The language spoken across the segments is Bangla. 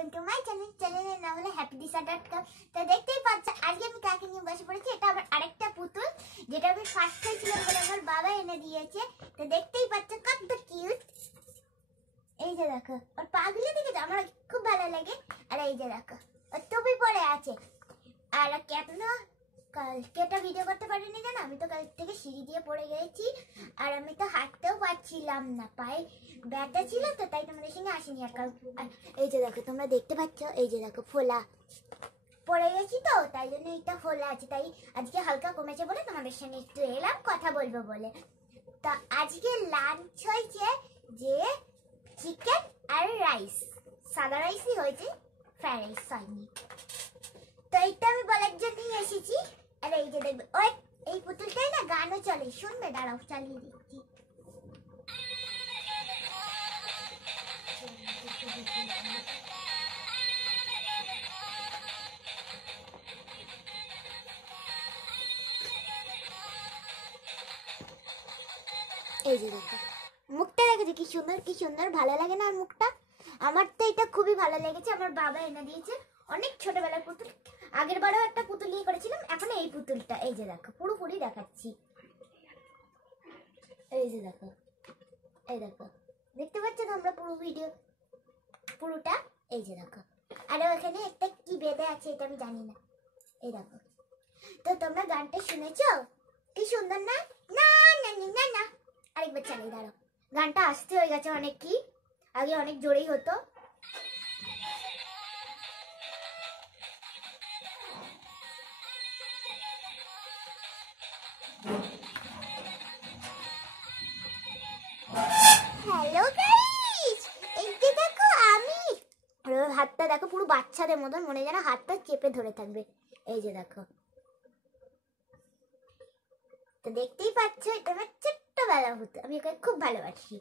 ওয়েলকাম টু মাই চ্যানেলের নাম হলো happyDisa.com। তো দেখতেই পাচ্ছ আজকে আমি কাকে নিয়ে বসে পড়েছি। এটা আমার আরেকটা পুতুল, যেটা আমি ফার্স্ট চাইছিলাম বলে আমার বাবা এনে দিয়েছে। তো দেখতেই পাচ্ছ কত কিউট। এই যে দেখো ওর পাগুলো দেখে আমার খুব ভালো লাগে। আর এই যে দেখো ওর টুপি পরে আছে। আর কেন কালকেটা ভিডিও করতে পারিনি জানো, আমি তো কাল থেকে সিঁড়ি দিয়ে পড়ে গেছি। আর আমি তো হাঁটতেও পারছিলাম না, পায়ে ব্যথা ছিল, তো তাই তোমাদের সঙ্গে আসিনি। আর এই যে দেখো তোমরা দেখতে পাচ্ছ, এই যে দেখো ফোলা পড়ে গেছি, তো তাই জন্য এটা ফোলা আছে। তাই আজকে হালকা কমেছে বলে তোমাদের সঙ্গে একটু এলাম কথা বলবো বলে। তা আজকে লাঞ্চ হয়েছে যে চিকেন আর রাইস, সাদা রাইসই হয়েছে, ফ্রাইড রাইস হয়নি। তো এইটা আমি বলার জন্যই এসেছি। আর এই যে দেখবে ওই এই পুতুলটাই না গানও চলে, শুনবে? দাঁড়াও চালিয়ে দিচ্ছি। এই যে দেখো মুখটা দেখেছো কি সুন্দর, কি সুন্দর, ভালো লাগে না? আর মুখটা আমার তো এটা খুবই ভালো লেগেছে। আমার বাবা এনে দিয়েছে, অনেক ছোটবেলার পুতুল। আগের বারেও একটা পুতুল নিয়ে করেছিলাম, এখন এই পুতুলটা। এই যে দেখো পুরোপুরি দেখাচ্ছি। এই যে দেখো, এই দেখো দেখতে পাচ্ছ তোমরা পুরো ভিডিও পুরোটা। এই যে দেখো, আর ওখানে একটা কি বেঁধে আছে এটা আমি জানি না। এই দেখো, তো তোমরা গানটা শুনেছো? কি সুন্দর না? না না না না, আরেকবার চালিয়ে দাঁড়াও। গানটা আসতে হয়ে গেছে অনেক, কি আগে অনেক জোরেই হতো। হ্যালো গাইস, এই যে দেখো আমি, হাতটা দেখো পুরো বাচ্চাদের মতন, মনে যেন হাতটা চেপে ধরে থাকবে। এই যে দেখো, তো দেখতেই পাচ্ছ এটা আমার ছোট্টবেলা হতো, আমি ওকে খুব ভালোবাসি।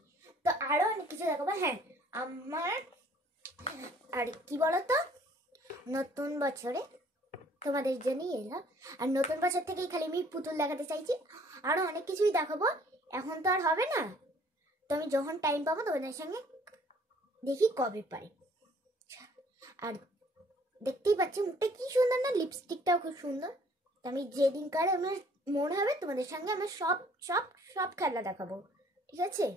তো আরো অনেক কিছু দেখাবো। হ্যাঁ, আমার আর কি বলতো, নতুন বছরে তোমাদের জন্যই এলাম। আর নতুন বছর থেকেই খালি আমি পুতুল দেখাতে চাইছি, আরো অনেক কিছুই দেখাবো। এখন তো আর হবে না, তো আমি যখন টাইম পাবো তোমাদের সঙ্গে দেখি কবে পারি। আর দেখতেই পাচ্ছি মুখটা কি সুন্দর না, লিপস্টিকটাও খুব সুন্দর। তো আমি যেদিন কার আমার মনে হবে তোমাদের সঙ্গে আমার সব সব সব খেলা দেখাবো, ঠিক আছে?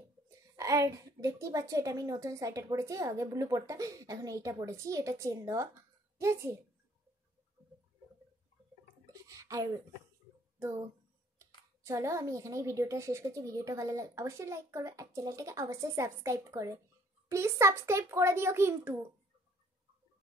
আর দেখতেই পাচ্ছ এটা আমি নতুন সোয়েটার পরেছি, আগে ব্লু পরতাম, এখন এইটা পরেছি, এটা চেন দেওয়া, ঠিক আছে? আর তো চলো আমি এখানেই ভিডিওটা শেষ করছি। ভিডিওটা ভালো লাগে অবশ্যই লাইক করবে, আর চ্যানেলটাকে অবশ্যই সাবস্ক্রাইব করবে। প্লিজ সাবস্ক্রাইব করে দিও কিন্তু।